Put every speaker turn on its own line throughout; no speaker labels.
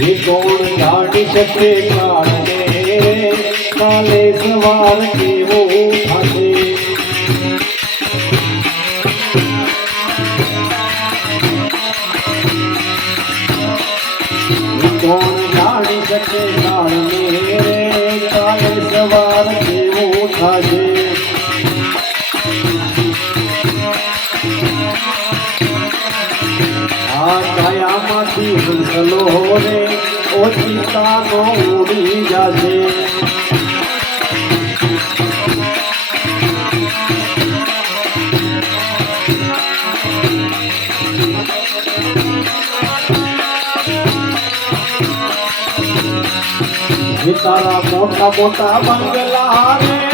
એ કોણ જાણી શકે કાળને હંસલો રે ઓચિતાનો ઉડી જાશે તારા મોટા મોટા બંગલા રે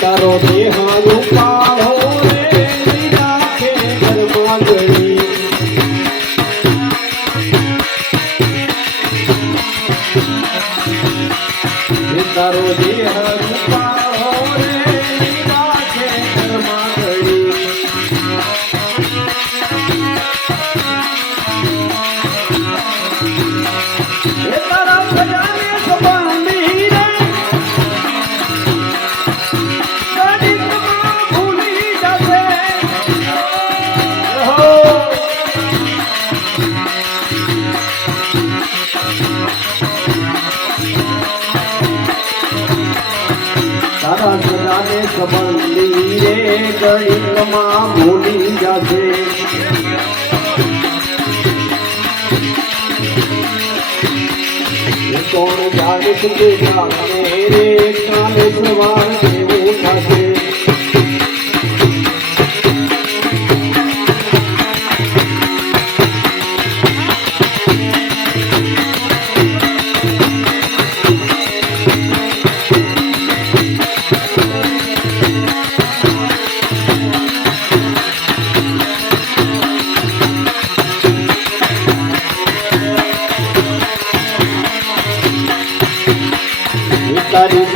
તારો દેહાનો તારો દેહાનો સગાને સંબંધી રે ગણિતમાં ભૂલી જશે. કોણ જાણે છે જાણે રે કાલે સવાર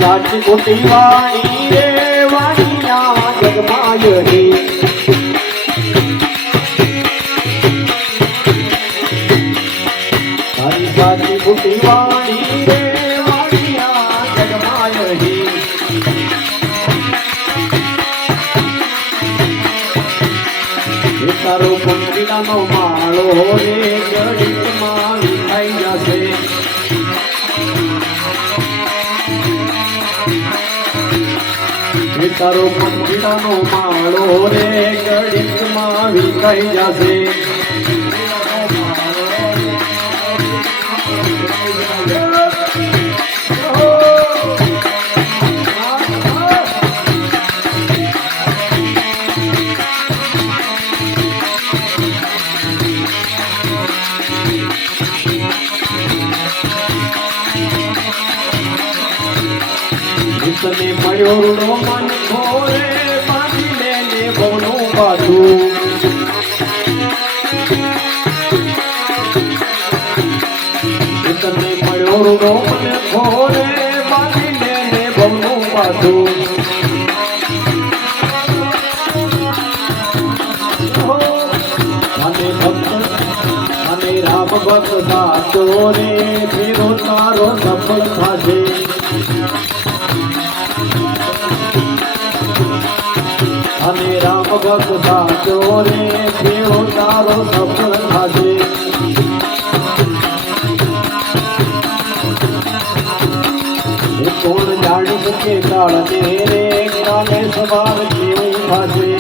સાચી મોટી વાણી રે વાણિયા જગમાય રે તારી સાચી મોટી વાણી રે જગમાય એ તારો પંખીડાનો માળો રે ગણિતમાં તારો પંખીડાનો માળો રે ગણિતમાં વિખાઈ જશે. તને મળ્યો રૂડો મન ખોરે, બાંધી લેને બોનું પાછું. તને મળ્યો રૂડો મન ખોરે, બાંધી લેને બોનું અને રામ ભક્ત સાચો રે, ફેરો તારો સફળ થશે અને રામ ભક્ત સાચો રે કેવો તારો સફળ થાશે. કોણ જાણી શકે કાળને રે કાલે સવાર કેવું થાશે?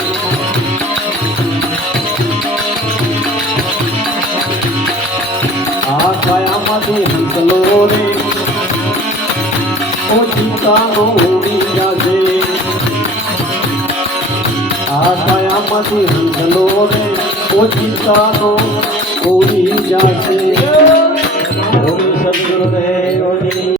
આ કાયામાંથી હંસલો રે, ઓ ચિંતાનો ઉડી જાશે. આ કાયામાંથી હંસલો રે ઓછી ચિંતાનો ઓરી જાશે. ઓમ સદગુરુદેવની